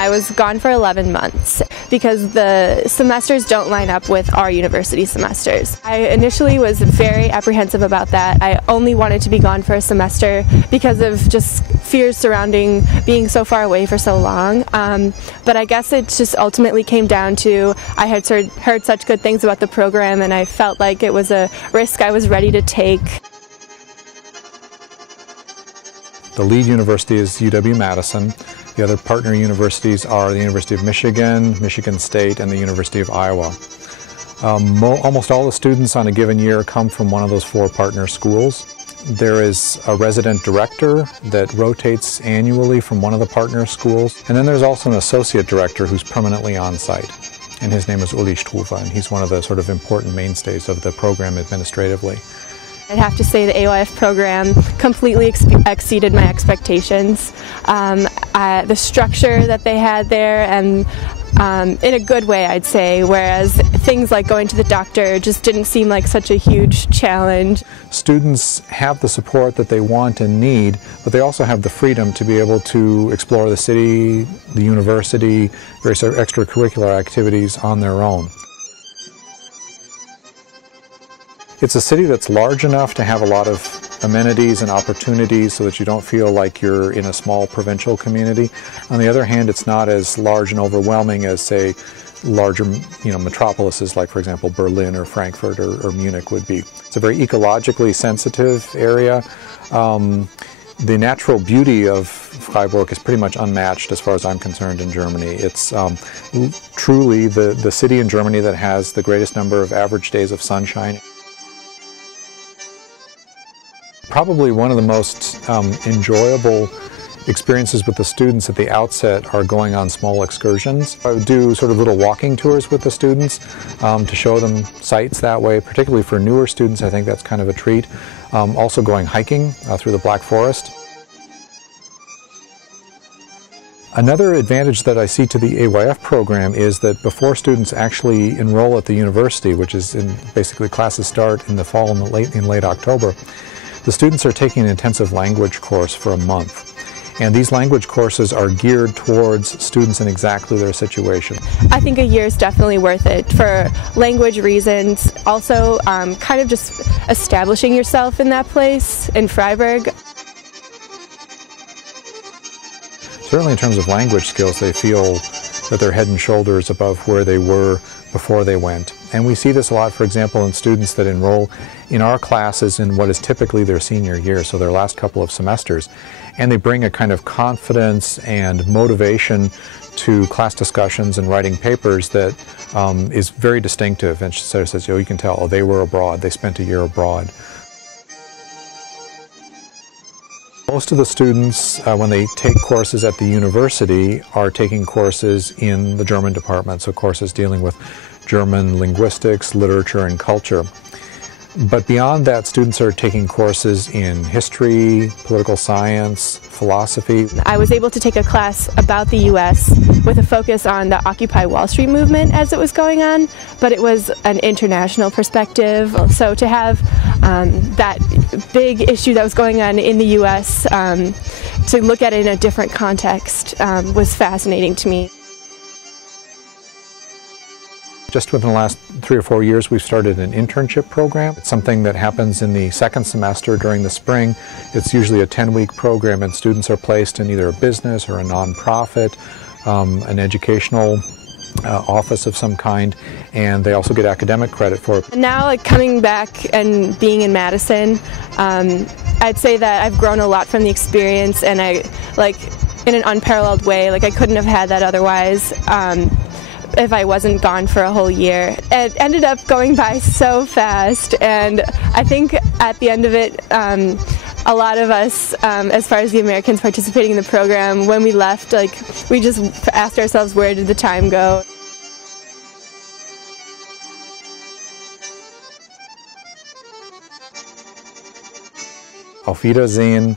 I was gone for 11 months because the semesters don't line up with our university semesters. I initially was very apprehensive about that. I only wanted to be gone for a semester because of just fears surrounding being so far away for so long. But I guess it just ultimately came down to I had heard such good things about the program, and I felt like it was a risk I was ready to take. The lead university is UW-Madison. The other partner universities are the University of Michigan, Michigan State, and the University of Iowa. Almost all the students on a given year come from one of those four partner schools. There is a resident director that rotates annually from one of the partner schools. And then there's also an associate director who's permanently on site. And his name is Uli Struve, and he's one of the sort of important mainstays of the program administratively. I'd have to say the AYF program completely exceeded my expectations. The structure that they had there, and in a good way, I'd say, whereas things like going to the doctor just didn't seem like such a huge challenge. Students have the support that they want and need, but they also have the freedom to be able to explore the city, the university, various extracurricular activities on their own. It's a city that's large enough to have a lot of amenities and opportunities so that you don't feel like you're in a small provincial community. On the other hand, it's not as large and overwhelming as, say, larger metropolises like, for example, Berlin or Frankfurt or Munich would be. It's a very ecologically sensitive area. The natural beauty of Freiburg is pretty much unmatched as far as I'm concerned in Germany. It's truly the city in Germany that has the greatest number of average days of sunshine. Probably one of the most enjoyable experiences with the students at the outset are going on small excursions. I would do sort of little walking tours with the students to show them sights that way, particularly for newer students. I think that's kind of a treat. Also going hiking through the Black Forest. Another advantage that I see to the AYF program is that before students actually enroll at the university, which is basically classes start in the fall and in late October, the students are taking an intensive language course for a month. And these language courses are geared towards students in exactly their situation. I think a year is definitely worth it for language reasons. Also, kind of just establishing yourself in that place, in Freiburg. Certainly in terms of language skills, they feel that they're head and shoulders above where they were before they went. And we see this a lot, for example, in students that enroll in our classes in what is typically their senior year, so their last couple of semesters. And they bring a kind of confidence and motivation to class discussions and writing papers that is very distinctive. And she sort of says, you can tell, they were abroad, they spent a year abroad. Most of the students, when they take courses at the university, are taking courses in the German department, so courses dealing with German linguistics, literature, and culture. But beyond that, students are taking courses in history, political science, philosophy. I was able to take a class about the U.S. with a focus on the Occupy Wall Street movement as it was going on, but it was an international perspective. So to have that big issue that was going on in the U.S., to look at it in a different context was fascinating to me. Just within the last 3 or 4 years, we've started an internship program. It's something that happens in the second semester during the spring. It's usually a 10-week program, and students are placed in either a business or a nonprofit, an educational office of some kind, and they also get academic credit for it. Now, coming back and being in Madison, I'd say that I've grown a lot from the experience, and in an unparalleled way. I couldn't have had that otherwise. If I wasn't gone for a whole year. It ended up going by so fast, and I think at the end of it, a lot of us, as far as the Americans participating in the program, when we left, we just asked ourselves, where did the time go? Auf Wiedersehen.